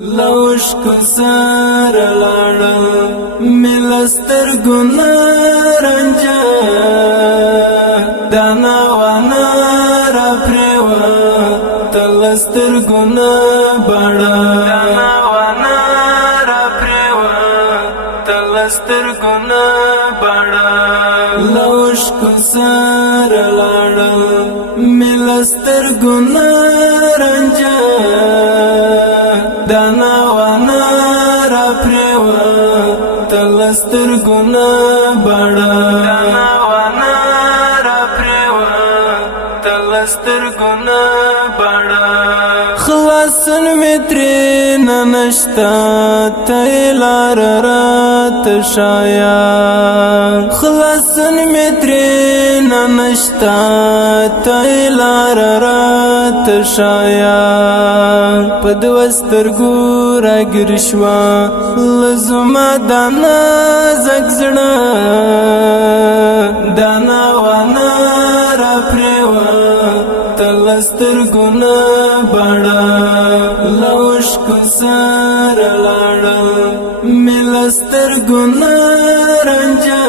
لوشک سر لاړل ملستر ګنا رنجا دانا وانا را پروا تلستر ګنا بڑا دانا وانا را پروا تلستر ګنا بڑا لوشک سر لاړل ملستر ګنا رنجا دانا وانا را پروا تلستر ګنا بڑا دانا وانا را پروا تلستر ګنا بڑا خلاصن مترین نشتا تیلار رات شایا خلاصن مترین نشتا تیلار رات شایا پدوستر ګورا ګرشوا لزما دانا زګزړه دانا وانا را پروا تلستر ګنا بڑا لوشک سر لاړل ملستر ګنا رنجا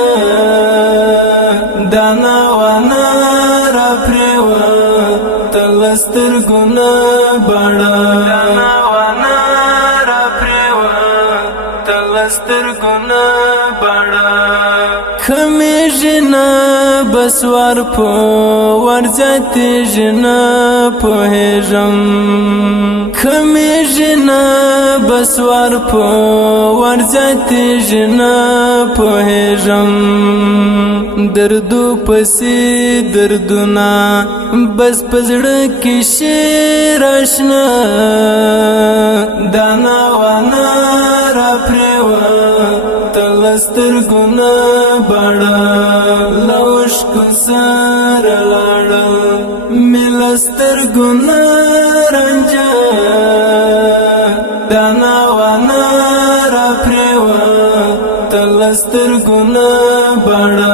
دانا وانا را پروا تلستر ګنا بڑا دانا وانا را پروا تلستر ګنا بڑا کمی جنا بسوار پو ورزت جنا پوهیجم کمی جنا بسوار پو ورزت جنا پوهیجم دردو پسی دردونا بس پزړه کې شیر آشنا دانا وانا را پروا تلستر ګنا بڑا لوشک سر لاړل ملستر ګنا رنجا دانا وانا را پروا تلستر ګنا بڑا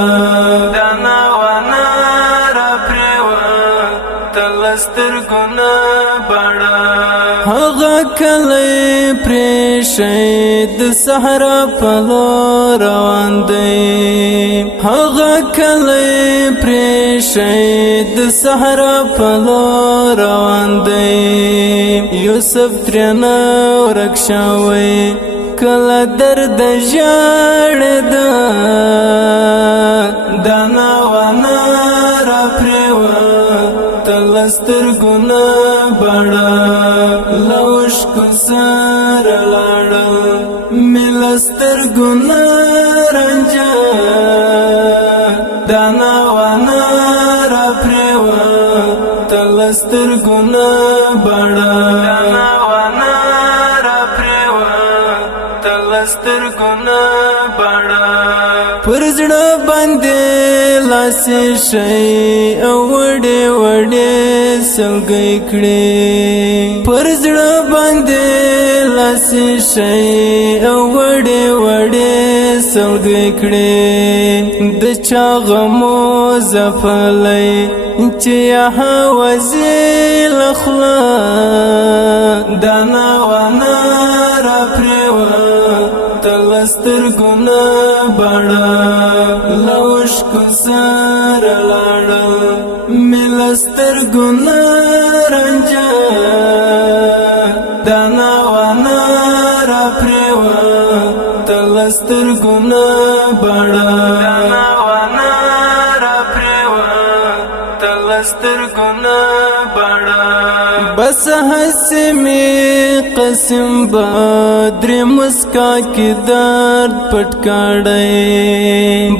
دانا وانا را پروا تلستر ګنا بڑا هغه کله پرشید صحرا پلو روان دی هغه کله پرشید صحرا پلو روان دی یوسف ترنا ورکشاوي کله درد ژړد دانا وانا را پروا تلستر ګنا بڑا لوشک سر لاړل ملستر ګنا رنجا دانا وانا را پروا تلستر ګنا بڑا دانا وانا را پروا تلستر ګنا بڑا پرزړه باندې لاس شي وړې وړې سلګي کړې پرزړه باندې لاس شي وړې وړې سلګي کړې د چا غمو زفلې چې هوازل خلا دانا وانا را پروا تلستر ګنا بڑا لوشک سر لاړل ملستر ګنا رنجا دانا وانا را پروا تلستر ګنا بڑا دانا وانا را پروا تلستر ګنا بڑا بس حسمی قسم بدر مسکا کی درد پٹکاڑے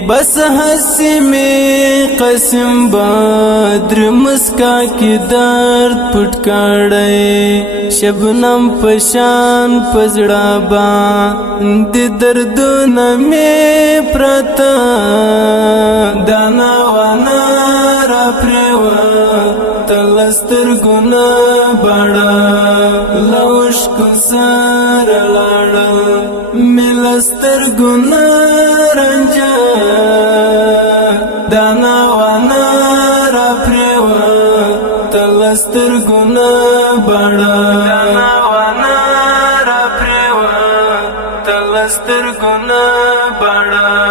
بس حسمی قسم بدر مسکا کی درد پٹکاڑے شبنم پشان پزڑا با دی دردو نمی پرتا دانا وانا را پروا تلستر ګنا بڑا لوشک سر لاړل ملستر ګنا رنجا دانا وانا را پروا تلستر ګنا بڑا دانا وانا را تلستر ګنا بڑا